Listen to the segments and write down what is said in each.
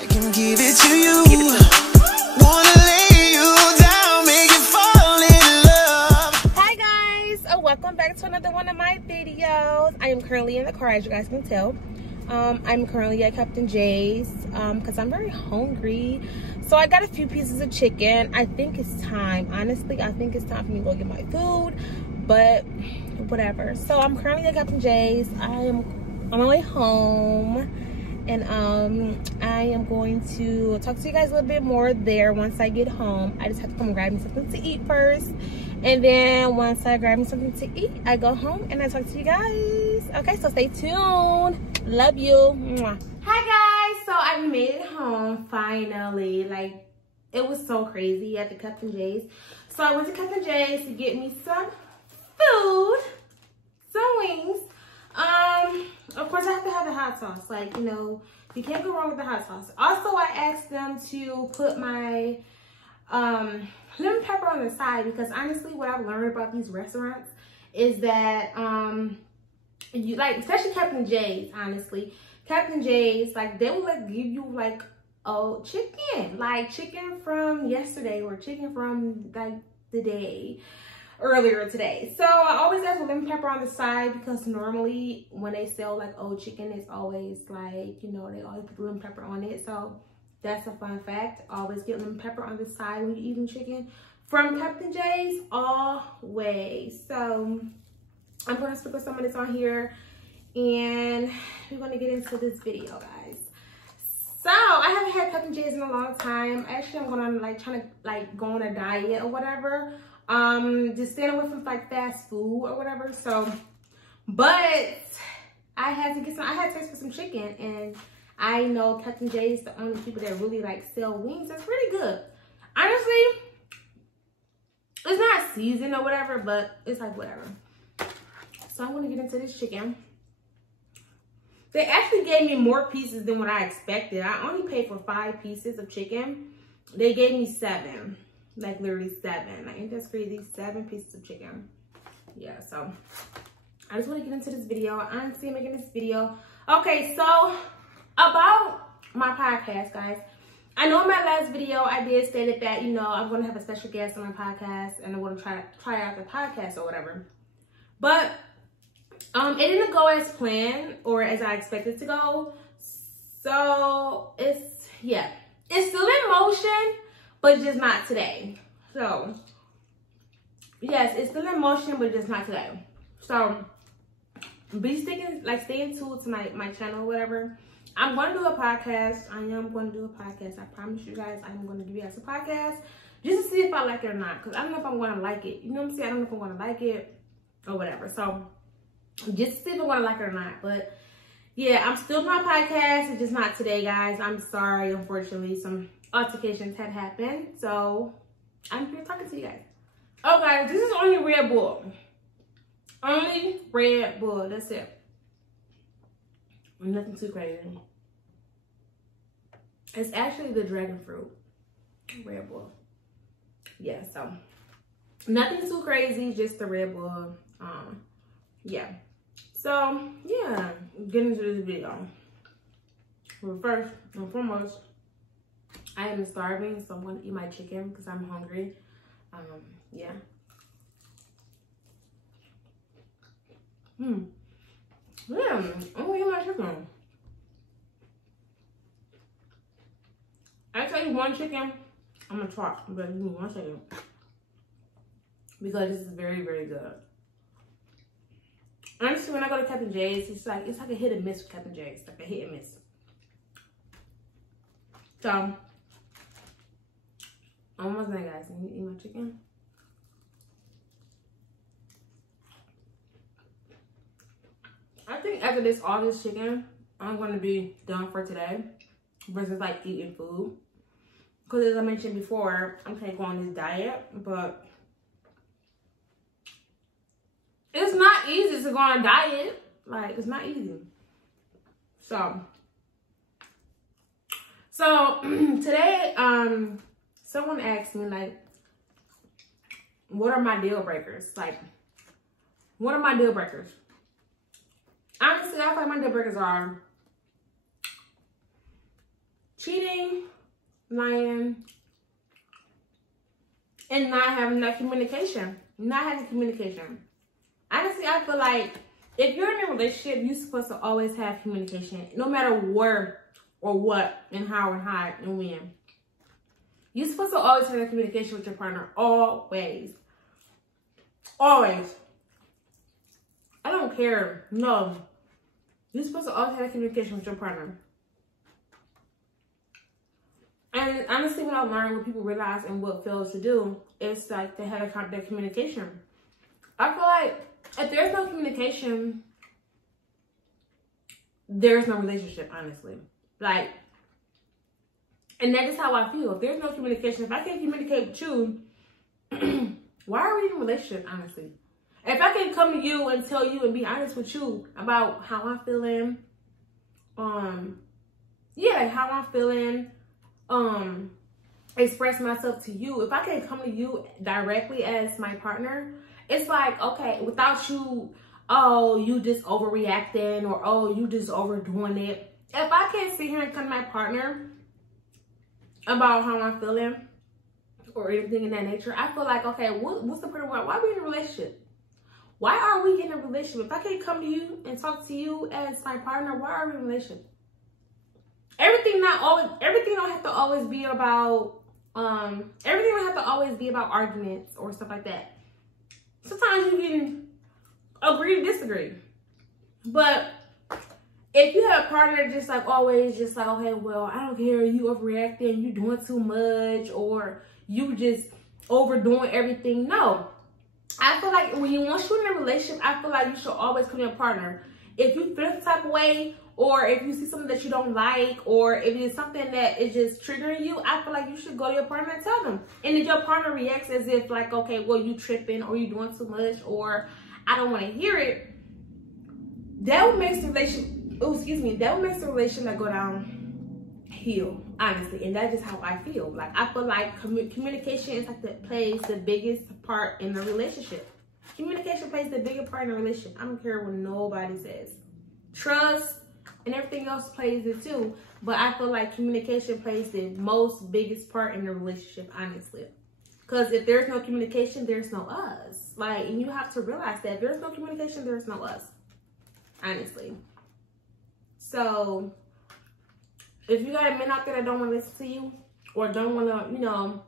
I can give it to you. Wanna lay you down, make you fall in love. Hi guys, welcome back to another one of my videos. I am currently in the car, as you guys can tell. I'm currently at Captain J's because I'm very hungry. So I got a few pieces of chicken. I think it's time. Honestly, I think it's time for me to go get my food, but whatever. So I'm currently at Captain J's. I am on my way home, and I am going to talk to you guys a little bit more there once I get home. I just have to come grab me something to eat first, and then once I grab me something to eat, I go home and I talk to you guys. Okay, so stay tuned. Love you. Mwah. Hi guys, so I made it home finally. Like, it was so crazy at the Captain J's. So I went to Captain J's to get me some food, some wings. Of course I have to have the hot sauce. Like, you know, you can't go wrong with the hot sauce. Also, I asked them to put my lemon pepper on the side, because honestly what I've learned about these restaurants is that you, like, especially Captain J's, honestly, Captain J's, like, they will like give you like chicken, like chicken from yesterday or chicken from like the day earlier today. So I always ask for lemon pepper on the side, because normally when they sell like old chicken, it's always like, you know, they always put lemon pepper on it. So that's a fun fact. Always get lemon pepper on the side when you're eating chicken from Captain J's, always. So I'm gonna sprinkle some of this on here, and we're gonna get into this video, guys. So I haven't had Captain J's in a long time. Actually, I'm gonna like trying to like go on a diet or whatever. Just staying away from like fast food or whatever. So, but I had to get some. I had to taste for some chicken, and I know Captain J's the only people that really like sell wings. That's pretty good. Honestly, it's not seasoned or whatever, but it's like whatever. So I'm gonna get into this chicken. They actually gave me more pieces than what I expected. I only paid for 5 pieces of chicken. They gave me 7, like literally 7. Like, ain't that crazy? 7 pieces of chicken. Yeah, so I just want to get into this video. Honestly, I'm making this video. Okay, so about my podcast, guys. I know in my last video I did stated that, you know, I'm going to have a special guest on my podcast, and I'm going to try out the podcast or whatever. But it didn't go as planned or as I expected to go. So it's still in motion, but just not today. So yes, it's still in motion, but just not today. So staying tuned to my channel or whatever. I'm going to do a podcast. I am going to do a podcast. I promise you guys, I'm going to give you guys a podcast just to see if I like it or not. Because I don't know if I'm going to like it. You know what I'm saying? I don't know if I'm going to like it or whatever. So just to see if I'm going to like it or not. But yeah, I'm still doing my podcast. It's just not today, guys. I'm sorry. Unfortunately, some altercations had happened. So I'm here talking to you guys. Okay, this is only Red Bull. Only Red Bull. That's it. Nothing too crazy. It's actually the dragon fruit Red Bull. Yeah, so nothing too crazy, just the Red Bull. Yeah. So yeah, get into this video. But first and foremost, I am starving, so I'm gonna eat my chicken because I'm hungry. Yeah. Yeah, I'm gonna eat my chicken. I tell you one chicken, I'm gonna talk, but give me 1 second. Because this is very, very good. Honestly, when I go to Captain J's, it's like a hit and miss with Captain J's. Like a hit and miss. So, I'm almost done, guys. Let me eat my chicken. I think after all this chicken, I'm going to be done for today versus like eating food. Because as I mentioned before, I'm trying to go on this diet, but it's not easy to go on a diet. Like, it's not easy. So today, someone asked me, like, what are my deal breakers? Like, what are my deal breakers? Honestly, I feel like my deal breakers are cheating, lying, and not having that communication. Not having communication. Honestly, I feel like if you're in a relationship, you're supposed to always have communication. No matter where or what and how and how and when. You're supposed to always have that communication with your partner. Always. Always. I don't care. No. You're supposed to always have that communication with your partner. And honestly, what I learned, what people realize and what fails to do, is like they have that communication. I feel like if there's no communication, there's no relationship, honestly. Like, and that is how I feel. If there's no communication, if I can't communicate with you, why are we in a relationship, honestly? If I can come to you and tell you and be honest with you about how I'm feeling, yeah, how I'm feeling, express myself to you. If I can come to you directly as my partner, it's like, okay, without you, oh, you just overreacting, or oh, you just overdoing it. If I can't sit here and come to my partner about how I'm feeling or anything in that nature, I feel like, okay, what's the point of why are we in a relationship? Why are we in a relationship? If I can't come to you and talk to you as my partner, why are we in a relationship? Everything don't have to always be about everything don't have to always be about arguments or stuff like that. Sometimes you can agree to disagree. But if you have a partner just like always just like, okay, well, I don't care, you overreacting, you doing too much, or you just overdoing everything. No. I feel like once you're in a relationship, I feel like you should always come to your partner. If you feel the type of way, or if you see something that you don't like, or if it's something that is just triggering you, I feel like you should go to your partner and tell them. And if your partner reacts as if like, okay, well, you tripping, or you doing too much, or I don't want to hear it, that would make the relation that go downhill, honestly. And that's just how I feel. Like, I feel like communication is like that plays the biggest part in the relationship. Communication plays the bigger part in the relationship. I don't care what nobody says. Trust and everything else plays it too. But I feel like communication plays the biggest part in the relationship, honestly. Because if there's no communication, there's no us. Like, and you have to realize that if there's no communication, there's no us. Honestly. So, if you got a man out there that don't want to listen to you, or don't want to,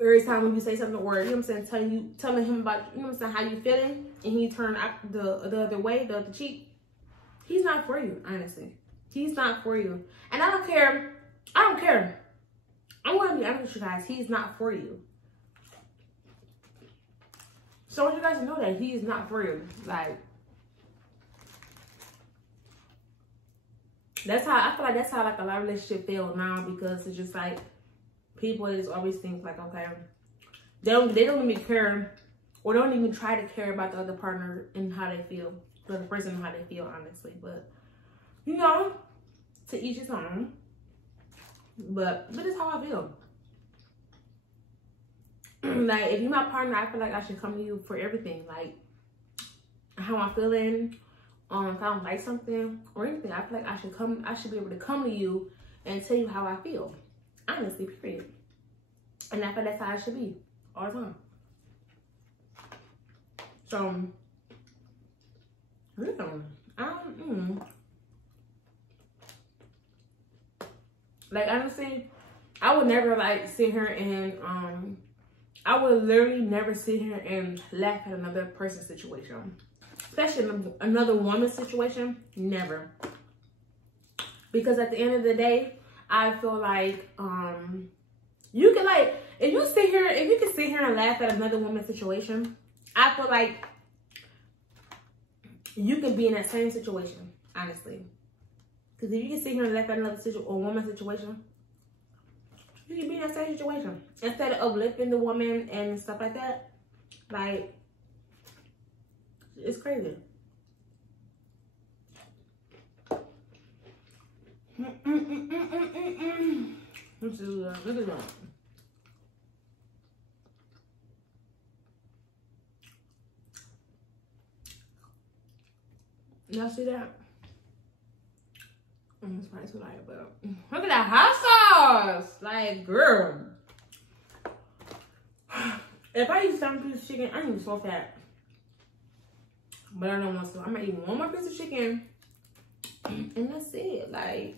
every time when you say something, or, you know what I'm saying, telling him about, you know what I'm saying, how you feeling, and he turn the other way, the other cheek, he's not for you, honestly. He's not for you. And I don't care. I'm going to be honest with you guys. He's not for you. So I want you guys to know that he is not for you. Like, I feel like that's how like a lot of relationships fail now, because it's just like people just always think like, okay, they don't even care, or don't even try to care about the other partner and how they feel, the other person and how they feel, honestly. But to each his own. But it's how I feel. Like, if you're my partner, I feel like I should come to you for everything. Like, how I'm feeling, if I don't like something or anything, I feel like I should be able to come to you and tell you how I feel. Honestly, period. And I feel that's how it should be all the time. So, like, honestly, I would never like sit here and I would literally never sit here and laugh at another person's situation, especially another woman's situation. Never. Because at the end of the day, I feel like you can, like, if you can sit here and laugh at another woman's situation, I feel like you can be in that same situation, honestly. Because if you can sit here and laugh at another woman's situation, you can be in that same situation. Instead of uplifting the woman and stuff like that, like, it's crazy. Let's do that. Look at that. Y'all see that? It's probably too light, but look at that hot sauce. Like, girl. If I eat 7 pieces of chicken, I'm gonna be so fat. But I don't want to. I'm gonna eat 1 more piece of chicken. And that's it. Like,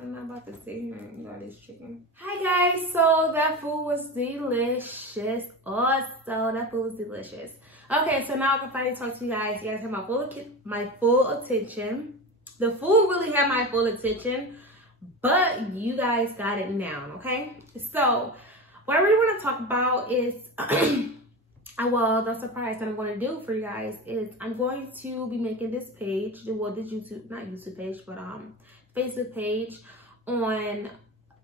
I'm not about to sit here and eat all this chicken. Hi guys, so that food was delicious. Also, that food was delicious. Okay, so now I can finally talk to you guys. You guys have my full attention. The food really had my full attention, but you guys got it now, okay? So, what I really want to talk about is, well, the surprise that I'm going to do for you guys is I'm going to be making this page, well, this YouTube, not YouTube page, but Facebook page on,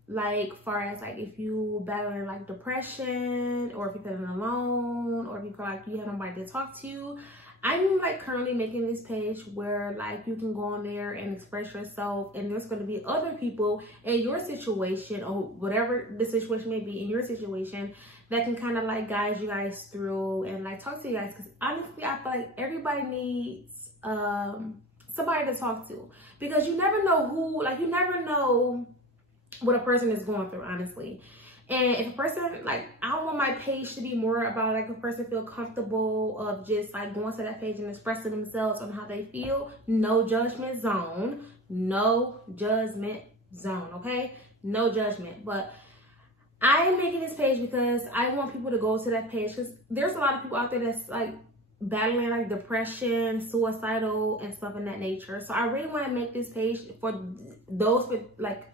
like, far as, like, if you battling, like, depression, or if you're feeling alone, or if you feel like you have nobody to talk to. I'm, like, currently making this page where, like, you can go on there and express yourself, and there's going to be other people in your situation, or whatever the situation may be in your situation, that can kind of, like, guide you guys through and, like, talk to you guys. Because honestly, I feel like everybody needs somebody to talk to, because you never know who, like, you never know what a person is going through, honestly. And if a person, like, I don't want my page to be more about, like, a person feel comfortable of just, like, going to that page and expressing themselves on how they feel. No judgment zone. No judgment zone, okay? No judgment. But I'm making this page because I want people to go to that page, because there's a lot of people out there that's, like, battling, like, depression, suicidal, and stuff in that nature. So I really want to make this page for those with, like,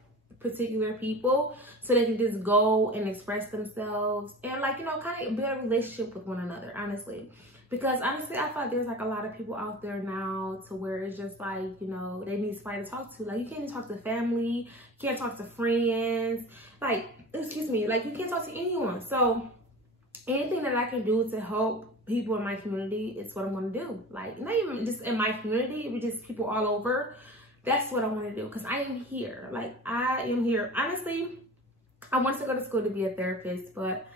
particular people, so they can just go and express themselves and, like, you know, kind of build a relationship with one another, honestly. Because honestly, I feel like there's, like, a lot of people out there now to where it's just like, you know, they need somebody to talk to. Like, you can't even talk to family, you can't talk to friends, like, excuse me, like, you can't talk to anyone. So anything that I can do to help people in my community is what I'm going to do. Like, not even just in my community, but just people all over. That's what I want to do, because I am here. Like, I am here. Honestly, I wanted to go to school to be a therapist, but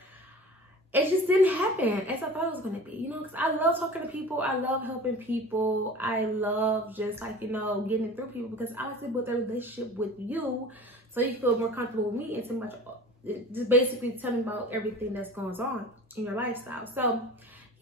it just didn't happen as I thought it was going to be, you know, because I love talking to people. I love helping people. I love just, like, you know, getting through people, because I like to build a relationship with you so you feel more comfortable with me and so much, just basically tell me about everything that's going on in your lifestyle. So,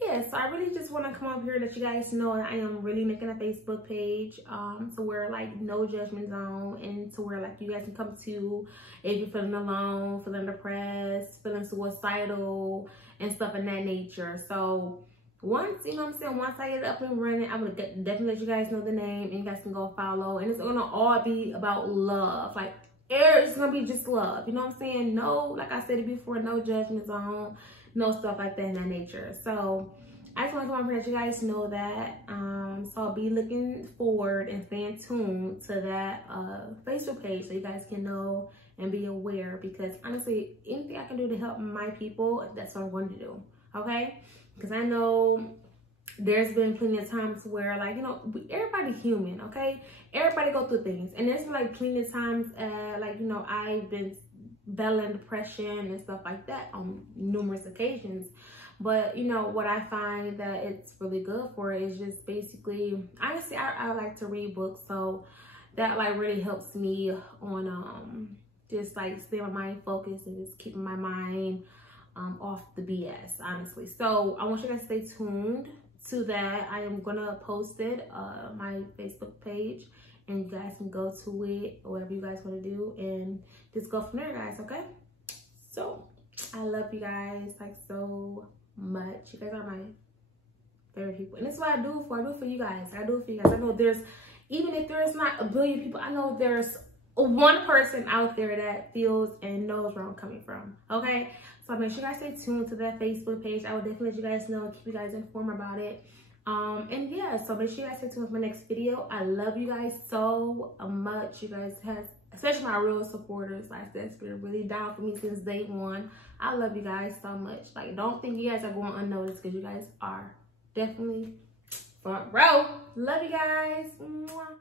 yeah, so I really just want to come up here and let you guys know that I am really making a Facebook page to where, like, no judgment zone, and to where, like, you guys can come to if you're feeling alone, feeling depressed, feeling suicidal, and stuff in that nature. So once, you know what I'm saying, once I get it up and running, I'm going to definitely let you guys know the name, and you guys can go follow. And it's going to all be about love. Like, it's going to be just love. You know what I'm saying? No, like I said it before, no judgment zone. No stuff like that in that nature. So I just want to come over and let you guys know that. So I'll be looking forward and staying tuned to that Facebook page so you guys can know and be aware, because honestly, anything I can do to help my people, that's what I'm going to do. Okay? Because I know there's been plenty of times where, like, you know, everybody human, okay? Everybody go through things. And there's been, like, plenty of times, like, you know, I've been battling depression and stuff like that on numerous occasions. But, you know, what I find that it's really good for is just basically, honestly, I like to read books, so that, like, really helps me on just, like, staying my mind focused and just keeping my mind off the BS, honestly. So I want you guys to stay tuned to that. I am gonna post it my Facebook page, and you guys can go to it or whatever you guys want to do, and just go from there, guys. Okay? So I love you guys, like, so much. You guys are my favorite people, and this is what I do for. I do it for you guys. I do it for you guys. I know there's, even if there's not a billion people, I know there's one person out there that feels and knows where I'm coming from. Okay? So make sure you guys stay tuned to that Facebook page. I will definitely let you guys know and keep you guys informed about it. And yeah, so make sure you guys stay tuned for my next video. I love you guys so much. You guys have, especially my real supporters, like, that's been really down for me since day one. I love you guys so much. Like, don't think you guys are going unnoticed, because you guys are definitely front row. Love you guys. Mwah.